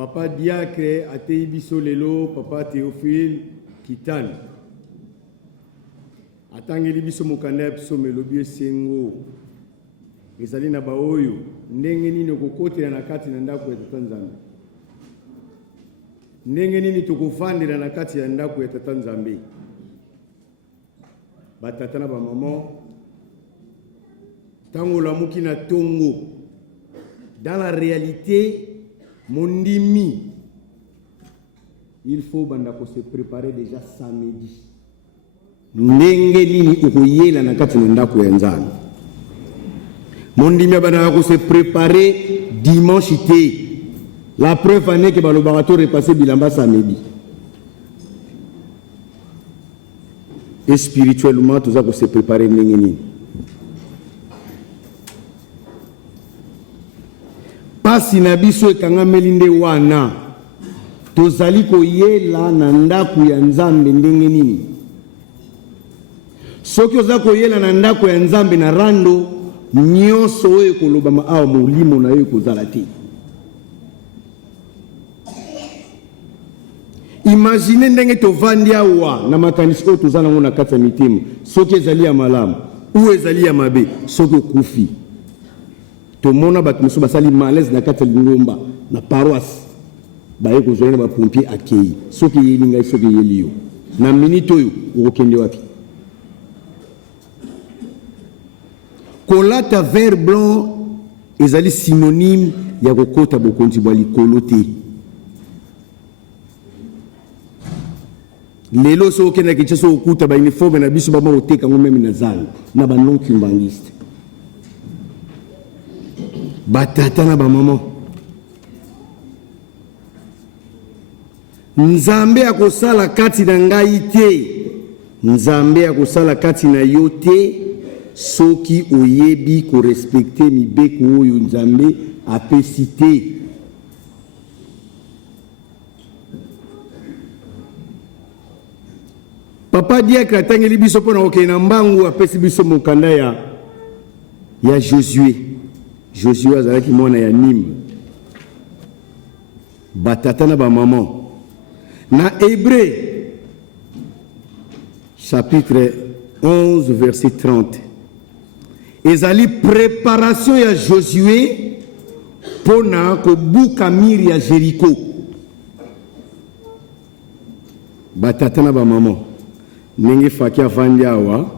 Papa Diacre Atei biso lelo, Papa Théophile Kitane. Atangeli biso mokanda biso melobi esengo. Ezali na baoyo ndenge nini okokotela na kati na ndako ya Tata Nzambe. Ndenge nini tokofandela na kati ya ndako ya Tata Nzambe. Batata na ba maman tango la muki na tongo. Dans la réalité, mon dimi, il faut se préparer déjà samedi. Ndenge nini ukoyela na kati na ndako ya Nzambe. Mon dimi bandako se préparer dimanche té. La preuve en est que le barato est passé bilamba samedi. Et spirituellement, tout ça se préparer ndenge nini. Pasi na biso ekanga melinde wana tozali koyela na ndako ya Nzambe ndenge nini. Soki oza koyela na ndako ya Nzambe na rando nyonso oyo kolobama awa molimo na yo kozala te. Imagine ndenge tovandi awa na makanisi oyo tozala nango na kati ya mitema, soki ezali ya malamu ou ezali ya mabe, soki okufi tomona bato mosusu basali malaise na kati ya lingomba na paroisse baye kozwela ba pompier akei soki yeli ngai soki yeli yo na minute oyo okokende wapi. Kolata vert blanc ezali synonyme ya kokota bokonzi bwa likolo te. Lelo so okenda Kinshasa okuta ba uniforme na biso bama oteka ngo meme na zalo na ba non cubaniste. Batata na ba maman. Nzambe akosala kati na ngai te. Nzambe akosala kati na yo te soki oyebi ko respecter mibeko oyo Nzambe apesi te. Papa Diacre atangeli biso pona okena mbangu apesi biso mokanda ya Josué. Josué azalaki mwana ya Nîmes. Batata na ba maman. Na Hébreu chapitre 11 verset 30. Ezali préparation ya Josué pona ko buka miri ya Jéricho. Batata na ba maman. Nenge faki afandi awa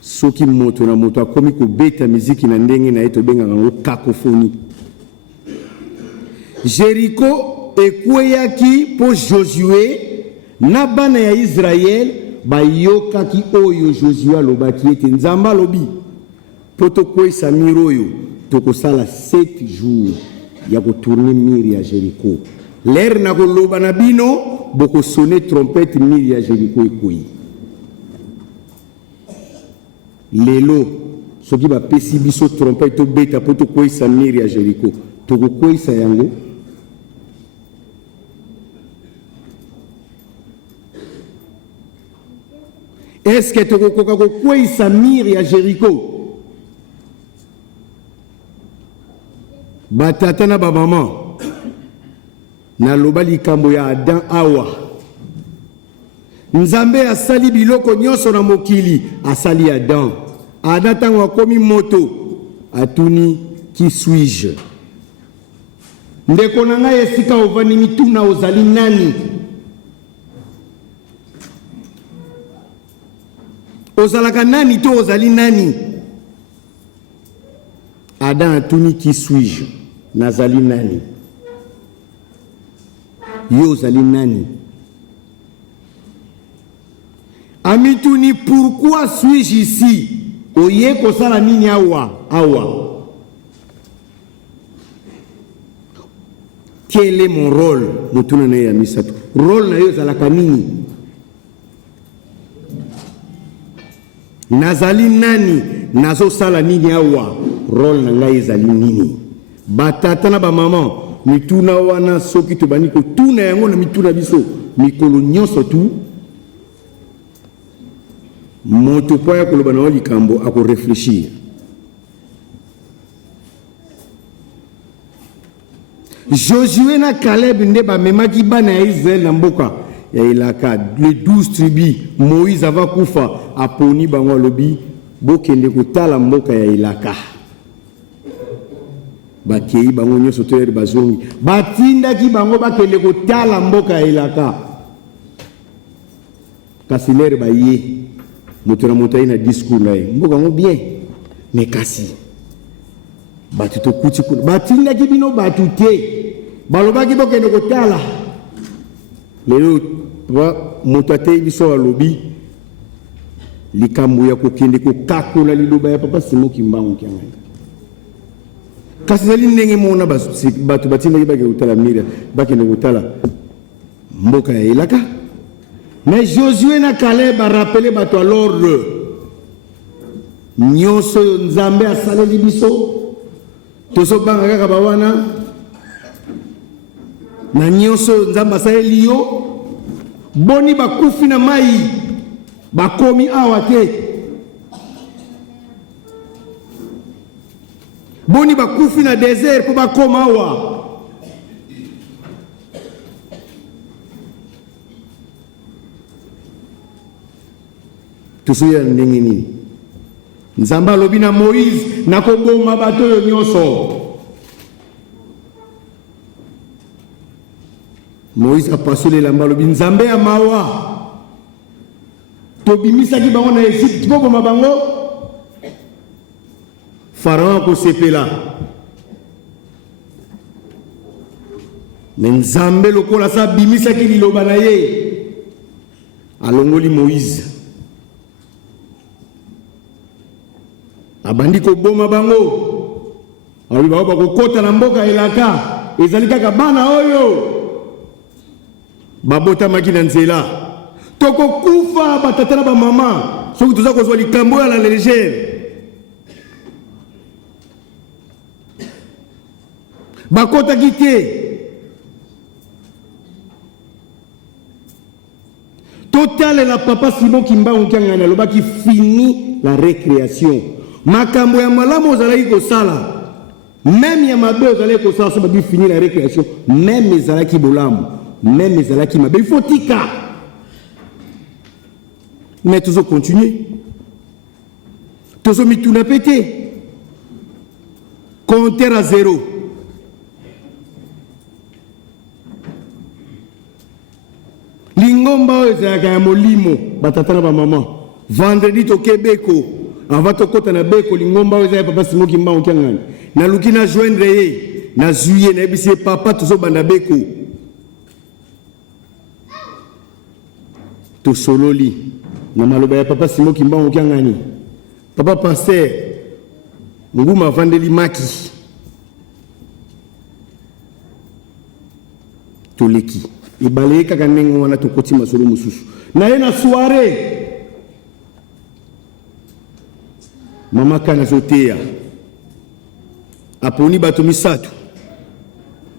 soki moto na moto akomi kobeta miziki na ndenge na eto benga ngo cacophonie. Jéricho ekweyaki po Josué na bana ya Israël bayokaki oyo Josué alobaki ete Nzambe alobi po tokwesa miri oyo tokosala 7 jours ya kotourner miri ya Jéricho. L'air na koloba na bino boko sonner trompette miri ya Jéricho ekoyi. Lelo soki ba pesi biso trompette to beta po to kwesa miri ya Jéricho to kwesa yango. Est-ce que to ko kwesa miri ya Jéricho? Batata na ba maman na loba likambo ya Adam awa. Nzambe asali biloko nyonso na mokili asali Adam. Adam tango akomi moto atuni qui suis-je? Ndeko na ngai esika ovani mituna ozali nani? Ozalaka nani to ozali nani? Adam atuni qui suis-je? Nazali nani? Yo ozali nani? Amituni, pourquoi suis-je ici? Oye kosala nini awa? Quel est mon rôle? Mutuna na ya misatu. Rôle na yo zalaka nini? Nazali nani? Nazo sala nini awa? Rôle na ngai ezali nini? Batata na ba maman mituna wana soki tobani ko tuna yango na mituna biso mikolo nyonso tu moto po ya koloba na likambo ako réfléchir. Josué na Caleb nde ba memaki bana ya Israël na mboka ya Elaka, les 12 tribus. Moïse ava kufa aponi bango lobi bokende kotala mboka ya Elaka. Bakei bango nyonso to yer bazongi batindaki bango bakende kotala mboka ya Elaka. Kasi lere baye moto na moto na discours na ye mboka ngo bien mais kasi batu to kuti kuna batindaki bino batu te balobaki bokende kotala lelo moto ate biso alobi likambo ya kokende kokakola liloba ya papa Simon Kimbangu kiangani kasi zali ndenge mona batu batindaki bakende kotala mira bakende kotala mboka ya Elaka. Mais Josué na Caleb a rappelé bato à l'ordre. Nyonso nzambe asaleli biso toso banga kaka bawana na nyonso nzambe asaleli yo boni bakufi na mai bakomi awa te boni bakufi na désert po bakoma awa. Tusuya ndenge nini nzamba lobi na Moïse nakoboma bato yo nyonso. Moïse apasole lamba lobi nzambe ya mawa tobimisaki bango na Egypte po boma bango. Pharaon akosepela me nzambe lokola sa bimisaki liloba na ye alongoli Moïse abandi ko boma bango awi ba kokota na mboka Elaka ezali kaka bana oyo babota makina nzela toko kufa batata na ba mama soki toza kozwa likambo ya la légère bakota kite total la papa Simon Kimbangu kiangana lobaki fini la récréation. Makambo ya malamu ozalaki kosala même ya mabe ozalaki kosala so babi fini la récréation même ezalaki bolamu même ezalaki mabe il faut tika mais toujours continuer toujours mituna pété compteur à 0 lingomba ezalaka ya molimo batata na ba mama vendredi to Kebeko avant to kota na beko lingomba ezalaka papa Simon Kimbangu kiangani na lukina joindre ye na juillet na bisi papa to so banda beko to sololi na maloba ya papa Simon Kimbangu kiangani papa pasteur nguma vandeli maki to leki ibale kaka ndenge wana tokoti masolo mosusu na ye na soirée mama kana zoteya aponi bato misato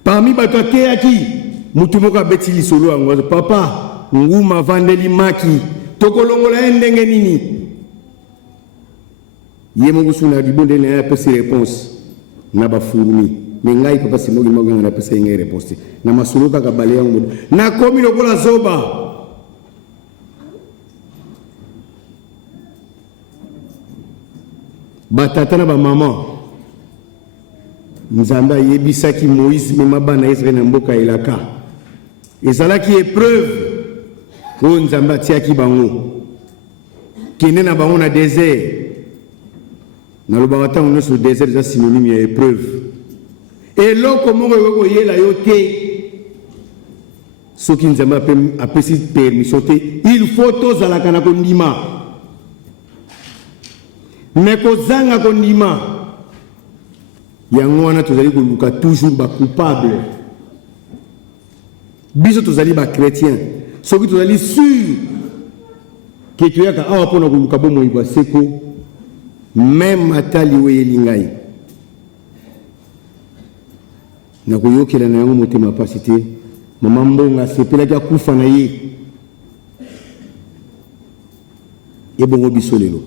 parmi bato ateyaki mutu moko abeti lisolo yango papa nguma vandeli maki tokolongola ye ndenge nini ye moko suna libonde na ye apesi réponse na bafurumi me ngai papa Simon Kimbangu na apesa ye réponse na masolo kaka bale yango nakomi lokola zoba batata na ba mama nzambe ayebisaki Moïse mema bana Israël na mboka Elaka ezalaki épreuve oyo nzambe atiaki bango kende na bango na désert nalobaka ntango nyonso désert eza synonyme ya épreuve eloko moko ekoyela yo te soki nzambe apesi permission te il faut tozalaka na kondima me kozanga kondima yango wana tozali koluka toujours bacoupable biso tozali bachrétien soki tozali sûr ke toyaka awa mpona koluka bomoi baseko meme atali oyo eyeli ngai nakoyokela na yango motema pasi te mama mbonga asepelaki akufa na ye ebongo biso lelo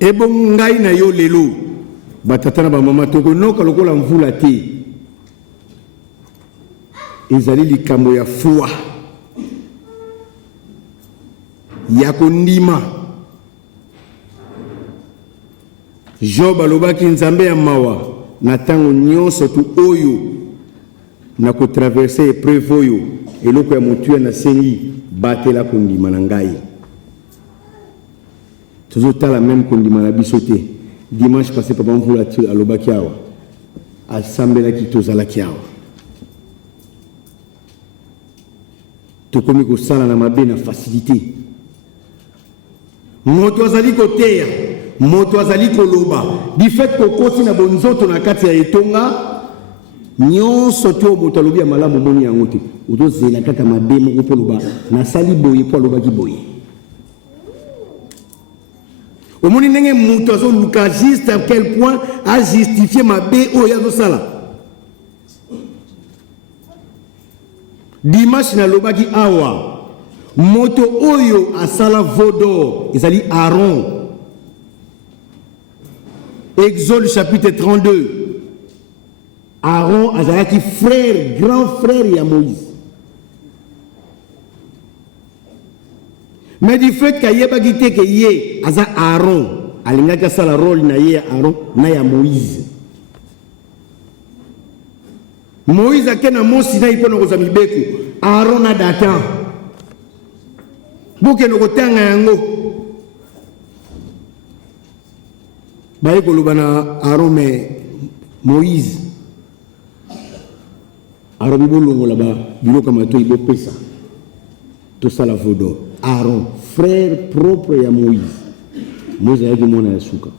ebongo ngai na yo lelo batatana ba mama toko noka lokola mvula te ezali likambo ya foi ya kondima. Job alobaki nzambe ya mawa na tango nyonso tu oyo na kotraverse épreuve oyo eloko ya motu na sengi batela kondima na ngai. Tozotala même kondima na biso te. Dimanche passé papa mvula alobaki awa asambelaki tozalaki awa tokomi kosala na mabe na facilité. Moto azali koteya, moto azali koloba, du fait kokoti na bonzoto na kati ya etonga nyonso to moto alobi ya malamu moni yango te otozela kaka mabe moko mpo loba nasali boye mpo alobaki boye. Omoni ndenge moto azoluka juste à quel point a justifié mabe oyo azosala. Dimanche nalobaki awa moto oyo asala vodor ezali Aaron. Exode chapitre 32. Aaron azalaki frère, grand frère ya Moïse. Mais du fait qu'ayebaki te ke ye aza Aaron alingaki asala rôle na ye ya Aaron na ya Moïse. Moïse akena mosi na ipona kozwa mibeko Aaron na Datan boke no kotanga yango baye koloba na Aaron mais Moïse Aaron bibolongo là-bas biloko mato ibopesa to sala vodo. Aaron frère propre ya Moïse. Moïse ayaki mona ya suka.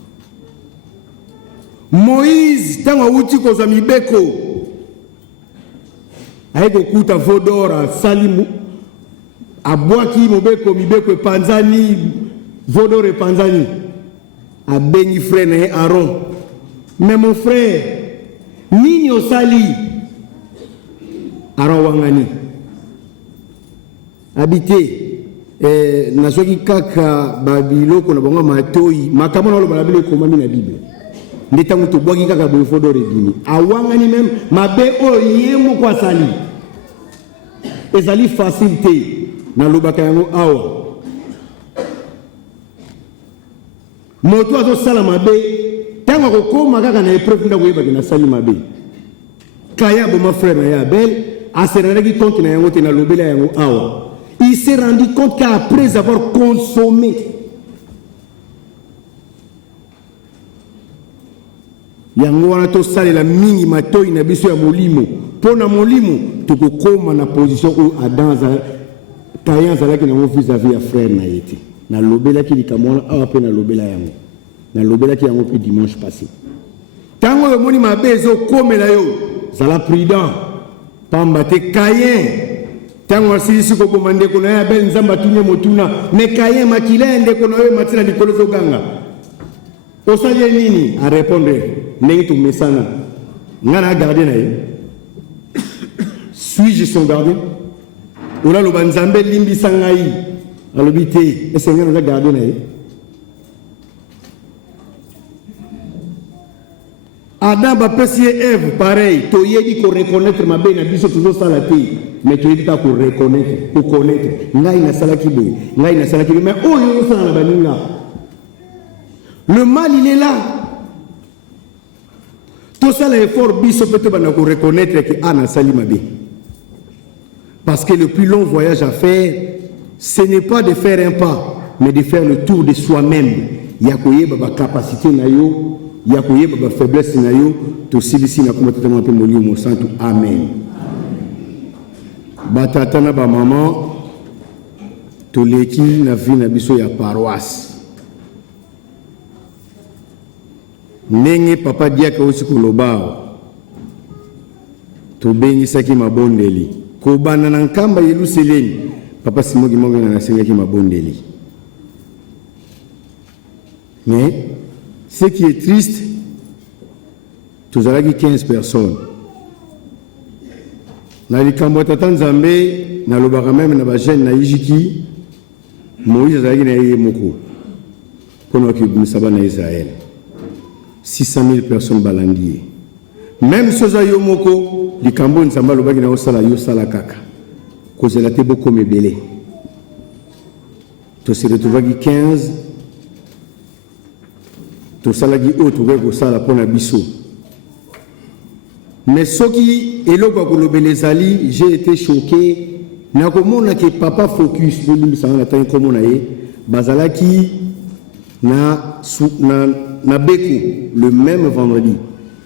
Moïse tango awuti kozwa mibeko ayeko kuta vodora salimu abwaki mibeko epanzani vodora epanzani abengi frère na Aaron. Mais mon frère nini osali? Aaron wangani habité nasoki kaka babiloko na bango matoi makambo na loba bile komami na Bible ndeta muto bwaki kaka bo fodo redini awangani même mabe oyemo kwa sali ezali facilité na lobaka yango awa moto azo sala mabe tango kokoma kaka na épreuve ndako yeba na sali mabe kaya bo ma frère na ya bel asereraki compte na yango te na lobela yango awa. Il s'est rendu compte qu'après avoir consommé yango wana tosalela mingi matoi na biso ya molimo pona molimo tokokoma na position où Adam Caïn azalaki nango vis-à-vis ya frère na ye te na lobelaki likambo awa mpe na lobela yango na lobelaki yango mpe dimanche passé. Tango omoni mabe ezokomela yo zala prudent pamba te Caïn tango asilisi koboma ndeko na ye Abel nzambe atunye motuna me Caïn makila ndeko na yo matina likolo ezoganga osali nini a répondre ndenge tomesana nga na garde na ye suis-je son gardien ola loba nzambe limbisa ngai alobi te ese nga na garde na ye. Adam bapesi ye Ève pareil toyebi ko reconnaître mabe na biso tozosala te mais toyebi ka ko reconnaître ko connaître ngai nasalaki boye ngai nasalaki mais oyo osala na baninga. Le mal il est là. Tout ça l'effort biso peut-être bana ko reconnaître que ana sali mabe. Parce que le plus long voyage à faire ce n'est pas de faire un pas mais de faire le tour de soi-même. Ya koyeba ba capacité na yo ya koyeba ba faiblesse na yo to silisi na kuma tata mpe molio mo santu amen. Batata na ba maman to leki na vie na biso ya paroisse ndenge papa diaka osi kolobao to bengi saki mabondeli ko bana na nkamba Yerusalemi papa simogi monga na sengaki mabondeli. Mais ce qui est triste, tous les 15 personnes. Na likambo tata nzambe na lobaka même na ba jeune na yijiki Moïse azalaki na ye moko pour nous que nous savons na Israël. 600 000 personnes balandier. Même si yo moko likambo nzamba lobaki na osala yo sala kaka. Kozela te beaucoup mebele. To se retrouvaki 15 to salaki autre ko sala pona biso. Mais soki eloko kolobele zali, j'ai été choqué. Na komona ke papa focus bolim sanga tan komo na ye bazalaki na Beko le même vendredi.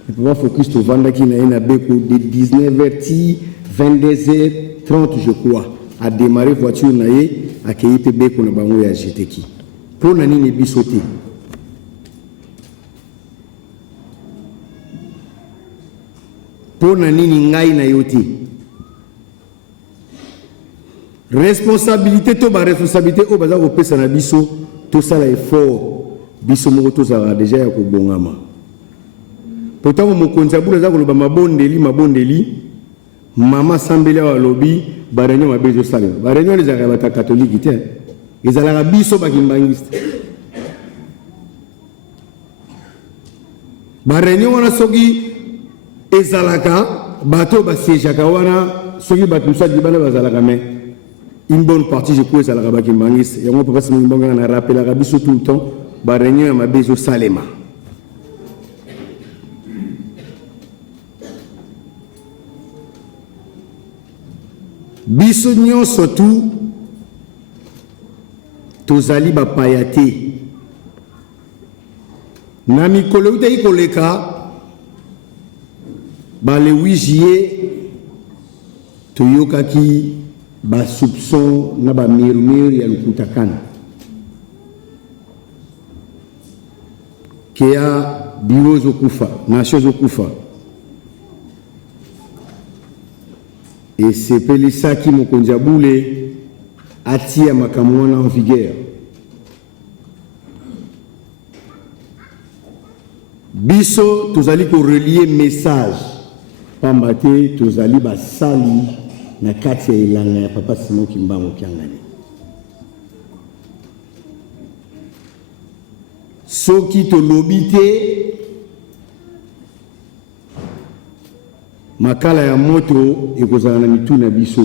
Le papa focus to vendaki na Beko de 19h 22h30 je crois a démarrer voiture na ye accueillir pe Beko na bango ya jeteki. Pour nani ne bisoté. Pour nani ngai na yote. Responsabilité to ba responsabilité o baza ko pesa na biso to sala effort biso moko to za déjà ya ko bongama. Pourtant mo konza bula za ko loba mabondeli mama sambele wa lobi ba réunion mabezo sala. Ba réunion les arabata catholique tiens. Ils ala biso ba kimbangiste. Ba réunion wana soki ezalaka bato ba siège wana soki bato sa dibana bazalaka mais une bonne partie je crois ça la rabaki mangis et on peut pas se mbonga na rappeler la rabiso tout le temps ba réunion ma bezo salema biso nyon surtout tozali ba payate na mikolo uta ikoleka ba le 8 juillet toyokaki ba soupçon na ba murmure ya lukutakana kia biwo zokufa nation zokufa et c'est Pelisaki mokonzi abule atia makamwana en vigueur biso tozali ko relier message pambate tozali ba sali na kati ya ilanga ya papa Simon Kimbangu Kiangani. Soki to lobite makala ya moto ekozala na mitu na biso.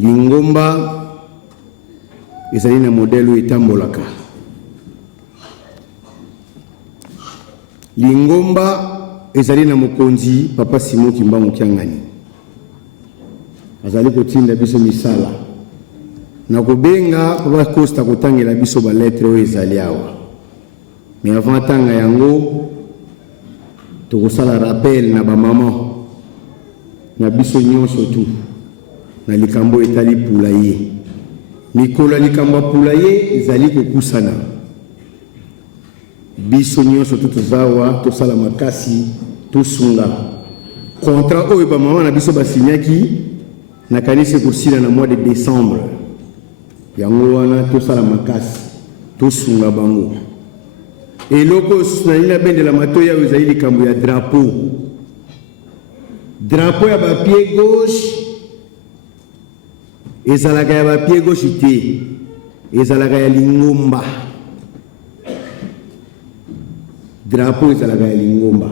Lingomba ezali na modelo etambolaka. Lingomba ezali na mokonzi papa Simon Kimbangu Kiangani azali kotinda biso misala na kobenga papa Costa kotangela biso ba lettre o ezali awa mais avant tanga yango to kosala rappel na ba maman na biso nyonso tu na likambo etali pulaye mikolo likambo pulaye ezali kokusana biso nyonso tutuzawa tosala makasi tosunga contrat oyo ba mama na biso basinyaki na kanisa kusila na mois de décembre yango wana tosala makasi tosunga bango eloko sunalina bendela matoya oyo ezali likambo ya drapeau ya ba pied gauche ezalaka ya ba pied gauche te ezalaka ya lingomba drapeau ezalaka ya lingomba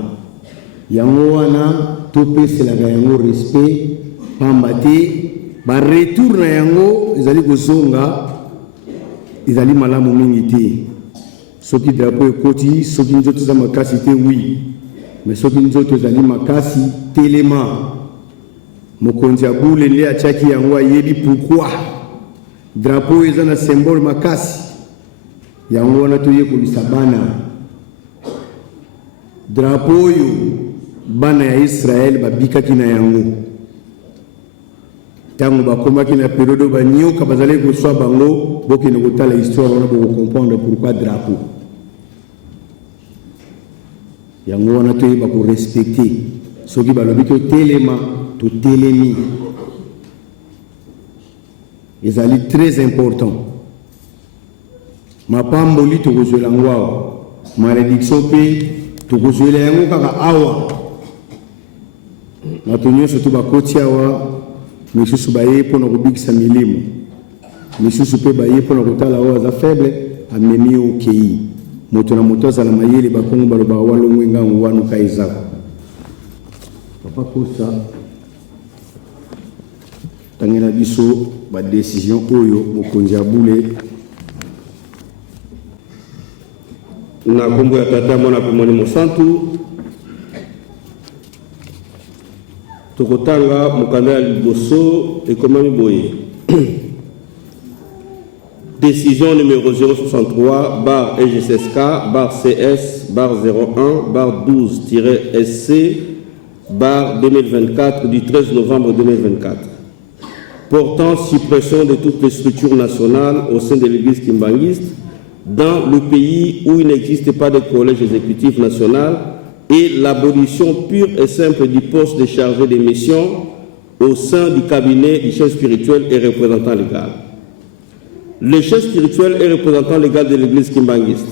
yango wana topeselaka yango respect pamba te ba retour na yango ezali kozonga ezali malamu mingi te soki drapeau ekoti soki nzoto za makasi te oui mais soki nzoto ezali makasi telema mokonzi ya bule nde atiaki yango ayebi pourquoi drapeau eza na symbole makasi yango wana toyekolisa bana drapeau oyo bana ya Israël babikaki na yango tango bakomaki na période banyoka bazali koswa bango bokende kotala histoire wana boko comprendre pourquoi drapeau yango wana toyeba ko respecter soki balobi to telema to telemi ezali très important mapamboli tokozwela ngo awa malédiction mpe tokozwela yango kaka awa bato nyonso to bakoti awa misusu baye mpona kobikisa milimo misusu mpe baye mpona kotala oyo aza faible amemi okei moto na moto azala mayele bakongo baloba walongwe ngango wanu kaizako papa kosa tangena biso ba décision oyo mokonzi abule na kombo ya tata mwana pomoni mosantu tokotanga mokanda ya liboso ekomami boye décision numéro 063 bar EGSSK bar CS bar 01 bar 12-SC bar 2024 du 13 novembre 2024 portant suppression de toutes les structures nationales au sein de l'église kimbanguiste dans le pays où il n'existe pas de collège exécutif national et l'abolition pure et simple du poste de chargé des missions au sein du cabinet du chef spirituel et représentant légal. Le chef spirituel et représentant légal de l'église kimbanguiste,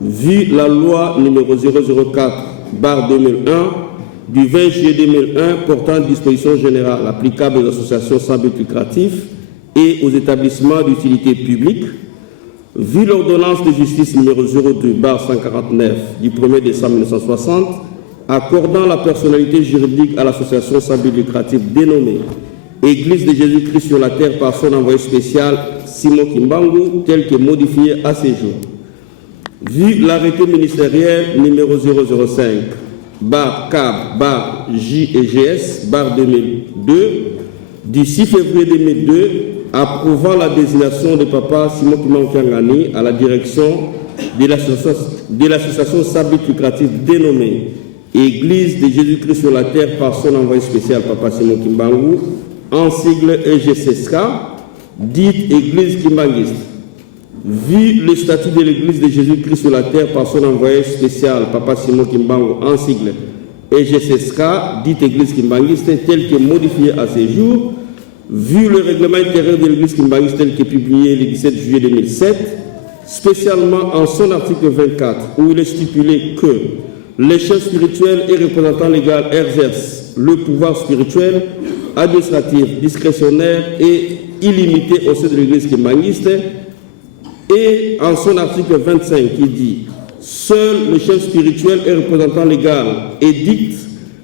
vu la loi numéro 004/2001 du 20 juillet 2001 portant dispositions générales applicables aux associations sans but lucratif et aux établissements d'utilité publique, vu l'ordonnance de justice numéro 02/149 du 1er décembre 1960 accordant la personnalité juridique à l'association sans but lucratif dénommée Église de Jésus-Christ sur la terre par son envoyé spécial Simon Kimbangu, tel que modifié à ces jours. Vu l'arrêté ministériel numéro 005/CAB/JEGS/2002 du 6 février 2002 approuvant la désignation de Papa Simon Kimbangu Kiangani à la direction de l'association sans but lucratif dénommée Église de Jésus-Christ sur la terre par son envoyé spécial Papa Simon Kimbangu, en sigle EGSSK, dite Église kimbanguiste. Vu le statut de l'Église de Jésus-Christ sur la terre par son envoyé spécial Papa Simon Kimbangu, en sigle EGSSK, dite Église kimbanguiste, tel que modifié à ces jours, vu le règlement intérieur de l'Église kimbanguiste tel que publié le 17 juillet 2007, spécialement en son article 24, où il est stipulé que les chefs spirituels et représentants légaux exercent le pouvoir spirituel, administratif, discrétionnaire et illimité au sein de l'Église kimbanguiste, et en son article 25 qui dit « Seul le chef spirituel et représentant légal édicte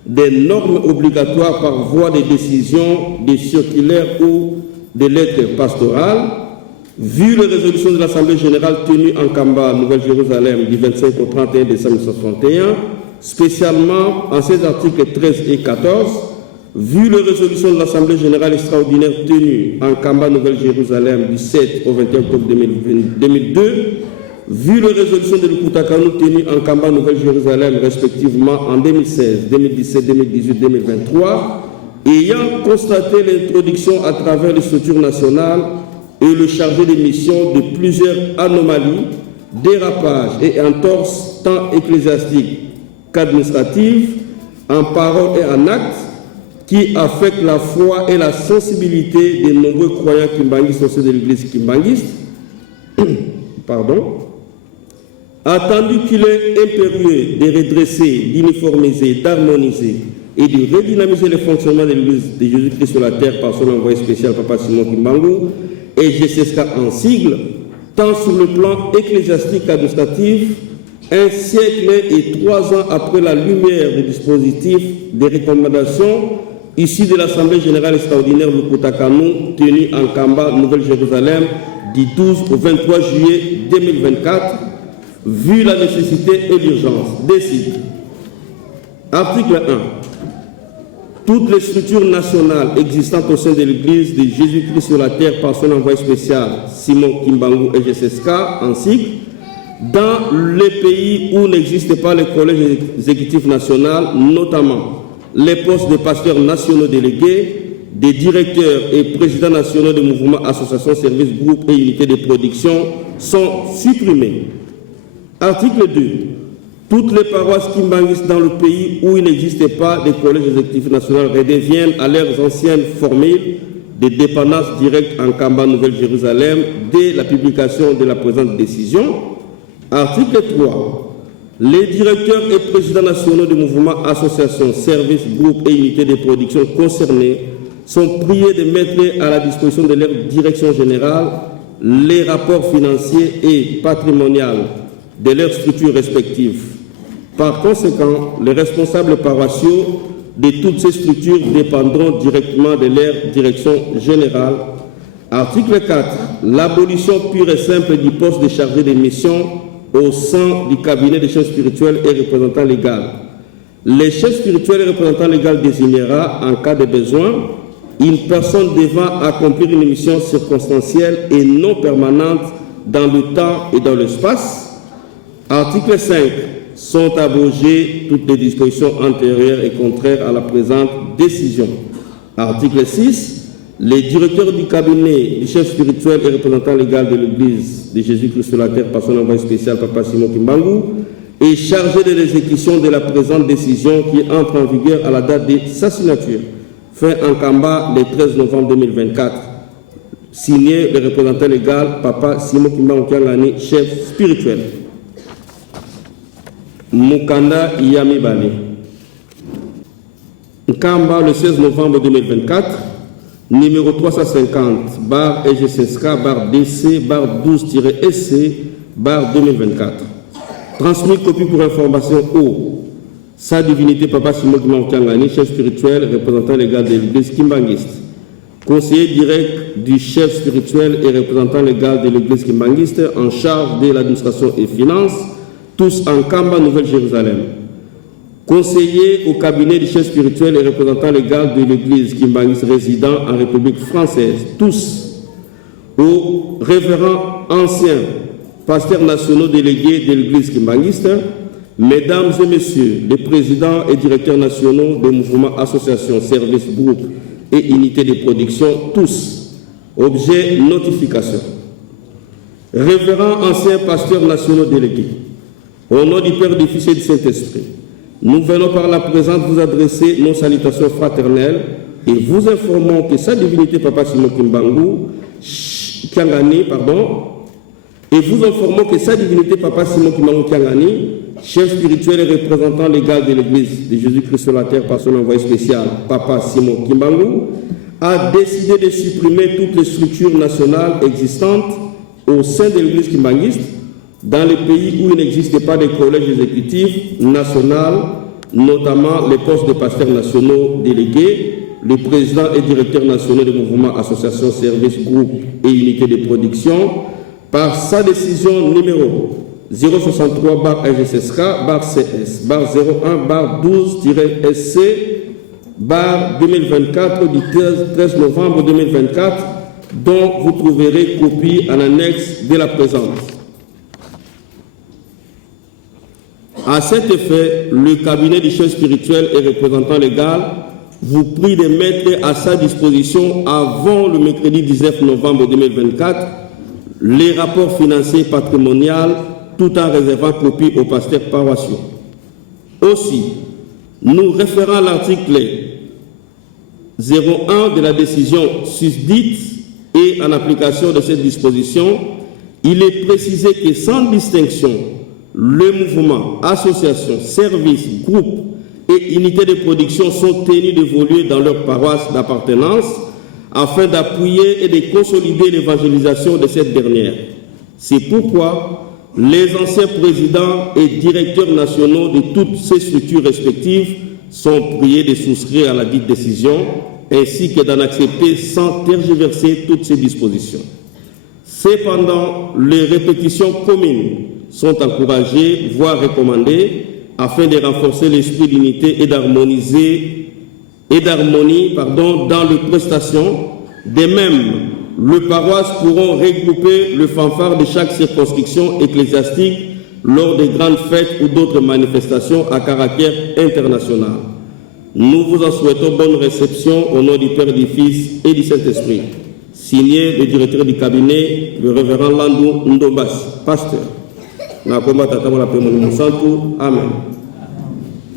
des normes obligatoires par voie de décision, des circulaires ou des lettres pastorales », vu les résolutions de l'Assemblée générale tenue en Kamba, Nouvelle-Jérusalem, du 25 au 31 décembre 1961, spécialement en ses articles 13 et 14, vu les résolutions de l'Assemblée générale extraordinaire tenue en Kamba, Nouvelle-Jérusalem, du 7 au 21 octobre 2002, vu les résolutions de l'Ukutakanu tenues en Kamba, Nouvelle-Jérusalem, respectivement en 2016, 2017, 2018, 2023, ayant constaté l'introduction à travers les structures nationales et le chargé des missions de plusieurs anomalies, dérapages et entorses tant ecclésiastiques qu'administratives, en parole et en acte, qui affectent la foi et la sensibilité des nombreux croyants kimbanguistes au sein de l'église kimbanguiste, attendu qu'il est impérieux de redresser, d'uniformiser, d'harmoniser et de redynamiser le fonctionnement de l'église de Jésus-Christ sur la terre par son envoyé spécial Papa Simon Kimbangu, et GCSK en sigle, tant sur le plan ecclésiastique administratif, un siècle et 3 ans après la lumière des dispositifs des recommandations issues de l'Assemblée générale extraordinaire de Kotakanu, tenue en Kamba, Nouvelle-Jérusalem, du 12 au 23 juillet 2024, vu la nécessité et l'urgence, décide. Article 1. Toutes les structures nationales existantes au sein de l'Église de Jésus-Christ sur la terre par son envoyé spécial Simon Kimbangu et GCSK en cycle, dans les pays où n'existe pas le collège exécutif national, notamment les postes de pasteurs nationaux délégués, des directeurs et présidents nationaux de mouvements, associations, services, groupes et unités de production, sont supprimés. Article 2. Toutes les paroisses kimbanguistes dans le pays où il n'existait pas de collège exécutif national redeviennent à leurs anciennes formules de dépendance directe en Kamba, Nouvelle-Jérusalem, dès la publication de la présente décision. Article 3. Les directeurs et présidents nationaux de mouvements, associations, services, groupes et unités de production concernés sont priés de mettre à la disposition de leur direction générale les rapports financiers et patrimoniaux de leurs structures respectives. Par conséquent, les responsables paroissiaux de toutes ces structures dépendront directement de leur direction générale. Article 4. L'abolition pure et simple du poste de chargé de mission au sein du cabinet des chefs spirituels et représentants légaux. Le chef spirituel et représentant légal désignera, en cas de besoin, une personne devant accomplir une mission circonstancielle et non permanente dans le temps et dans l'espace. Article 5. Sont abrogées toutes les dispositions antérieures et contraires à la présente décision. Article 6. Les directeurs du cabinet du chef spirituel et représentant légal de l'Église de Jésus-Christ sur la terre par son envoyé spécial, Papa Simon Kimbangu, est chargé de l'exécution de la présente décision qui entre en vigueur à la date de sa signature, fait en Kamba le 13 novembre 2024. Signé le représentant légal, Papa Simon Kimbangu Kiangani, chef spirituel. Mukanda Yami Bali. Nkamba le 16 novembre 2024, numéro 350, barre EGCSK, barre DC, barre 12-SC, barre 2024. Transmis copie pour information au Sa Divinité Papa Simon Kiangani, chef spirituel, représentant légal de l'Église kimbanguiste. Conseiller direct du chef spirituel et représentant légal de l'Église kimbanguiste en charge de l'administration et finances, tous en Kamba, Nouvelle-Jérusalem. Conseiller au cabinet du chef spirituel et représentant légal de l'Église kimbanguiste résident en République française, tous. Aux révérends anciens pasteurs nationaux délégués de l'Église kimbanguiste, mesdames et messieurs, les présidents et directeurs nationaux des mouvements, associations, services, groupes et unités de production, tous. Objet notification. Révérends anciens pasteurs nationaux délégués, au nom du Père, du Fils et du Saint-Esprit, nous venons par la présente vous adresser nos salutations fraternelles et vous informons que Sa Divinité Papa Simon Kiangani, et vous informons que Sa Divinité Papa Simon Kiangani, chef spirituel et représentant légal de l'Église de Jésus-Christ sur la terre par son envoyé spécial, Papa Simon Kimbangu, a décidé de supprimer toutes les structures nationales existantes au sein de l'Église kimbanguiste dans les pays où il n'existe pas de collège exécutif national, notamment les postes de pasteurs nationaux délégués, le président et directeur national des mouvements, associations, services, groupes et unités de production, par sa décision numéro 063 bar EGCSK bar CS bar 01 bar 12-SC bar 2024 du 13 novembre 2024, dont vous trouverez copie en annexe de la présente. À cet effet, le cabinet du chef spirituel et représentant légal vous prie de mettre à sa disposition avant le mercredi 19 novembre 2024 les rapports financiers et patrimoniaux tout en réservant copie aux pasteurs paroissiaux. Aussi, nous référant à l'article 01 de la décision susdite et en application de cette disposition, il est précisé que sans distinction, le mouvement, associations, services, groupes et unités de production sont tenus d'évoluer dans leur paroisse d'appartenance afin d'appuyer et de consolider l'évangélisation de cette dernière. C'est pourquoi les anciens présidents et directeurs nationaux de toutes ces structures respectives sont priés de souscrire à la dite décision ainsi que d'en accepter sans tergiverser toutes ces dispositions. Cependant, les répétitions communes sont encouragées, voire recommandées, afin de renforcer l'esprit d'unité et d'harmonie dans les prestations. De même, les paroisses pourront regrouper le fanfare de chaque circonscription ecclésiastique lors des grandes fêtes ou d'autres manifestations à caractère international. Nous vous en souhaitons bonne réception au nom du Père, du Fils et du Saint-Esprit. Signé le directeur du cabinet, le révérend Landou Ndombas, pasteur. Na komba tatamo la pemo mo santu, amen.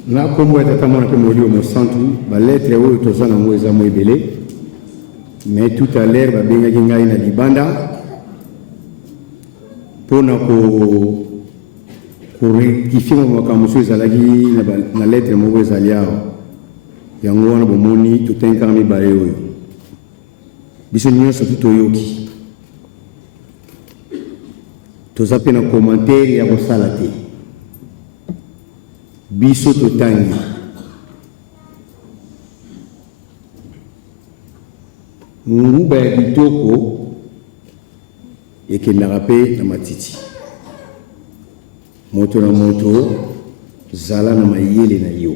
Na komba tatamo la pemo mo santu, ba lettre oyo tozana mweza mwebele. Mais tout à l'heure ba benga ngai na libanda pona ko rectifier mo makambo ezalaki na lettre mo ezaliao. Yango wana bomoni tutenka mibale oyo. Biso nyonso tutoyoki. toza pe na commentaire ya kosala te biso totangi nguba ya kitoko ekendaka mpe na matiti moto na moto zala na mayele na yo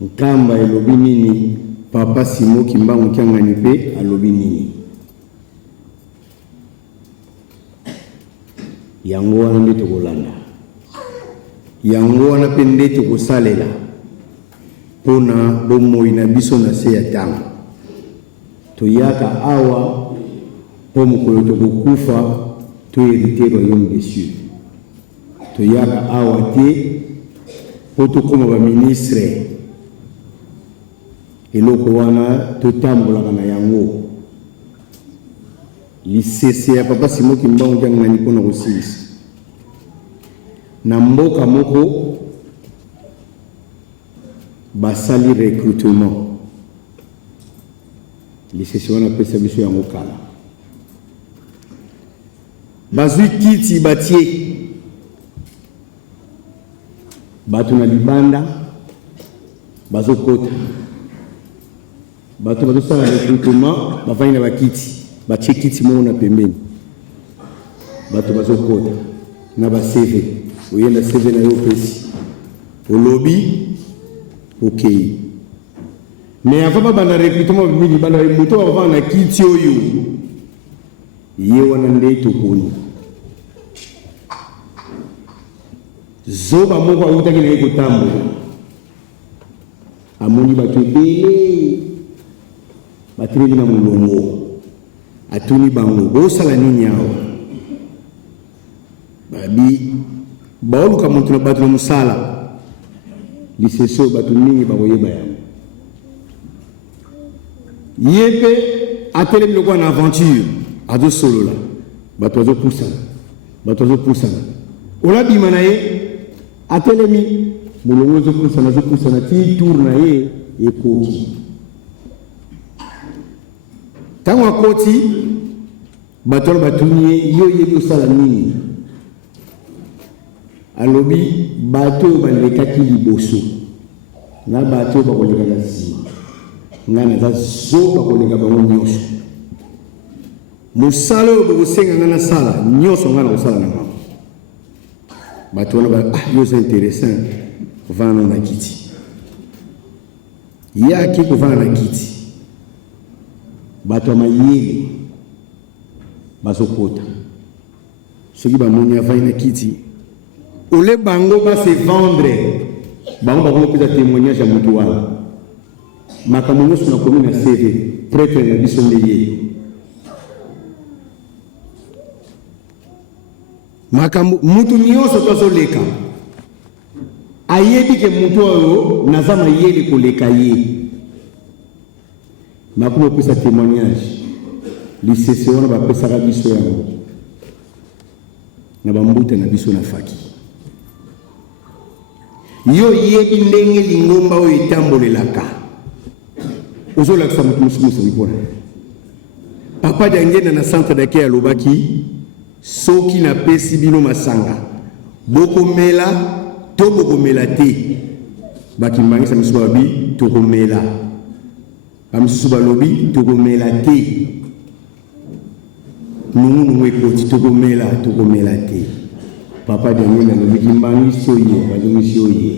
nkamba elobi nini papa Simo Kimbangu Kiangani mpe alobi nini yango wana nde tokolanda yango wana mpe nde tokosalela mpona bomoi na biso na se ya ntango toyaka awa mpo mokolo tokokufa toherite royaume des cieux toyaka awa te mpo tokóma baministre eloko wana totambolaka na yango lisese ya papa Simo Kimbangu Kiangani mpona kosilisa na mboka moko basali recrutement lisese wana pesa biso yango kala bazwi kiti batie bato na libanda bazokota bato bazosala recrutement bavandi na bakiti batie kiti moko na pembeni bato bazokota na ba CV oyenda CV na yo pesi olobi okay mais avant banda recrutement bimili banda moto bavanda na kiti oyo ye wana nde tokoni zoba moko awutaki na ye kotambola amoni bato ebele batelemi na molongo atuni bango bosala nini awa babi baoluka moto na bato na mosala lisese oyo bato mingi bakoyeba yango ye mpe atelemi lokola na aventure azosolola bato azopusana olabima na ye atelemi molongo azopusana ti tour na ye ekoki ntango akoti bato wana batuni ye yo yebi osala nini alobi bato oyo balekaki liboso na bato oyo bakoleka na nsima ngai naza zo bakoleka bango nyonso mosala oyo bokosenga ngai nasala nyonso ngai nakosala na ngai bato wana yo eza intéressant kovanda na kiti ye aki kovanda na kiti bato ya mayele bazokota soki bamoni avandi na kiti ole bango base vendre bango bakomopesa témoignage ya moto wana makambo nyonso nakomi na CV prêtre na biso nde ye makambo mutu nyonso tozoleka ayebi ke mutu oyo naza mayele koleka ye nakomopesa témoignage lisese wana bapesaka biso yango na bambuta na biso na faki yo yebi ndenge lingomba oyo etambolelaka ozolakisa moto mosusu mpona papa Diangenda na centre d'accueil alobaki soki napesi bino masanga bokomela to bokomela te bakimbangisa misusu babi tokomela bamisusu balobi tokomela te nungunungu ekoti tokomela te papa Diangenda alobi kimbangisi oye bazongisi oye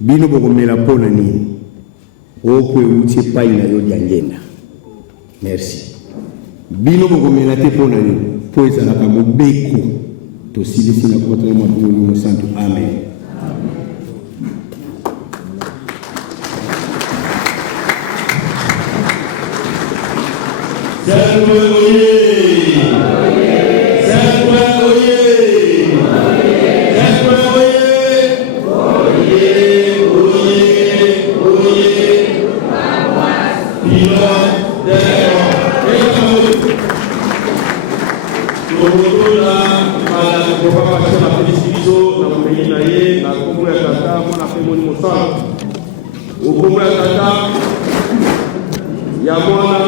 bino bokomela mpona nini okwe euti epai na yo Diangenda merci bino bokomela te mpona nini mpo ezalaka mobeko tosilisi na komata na mwato molimo santo amen ya mwana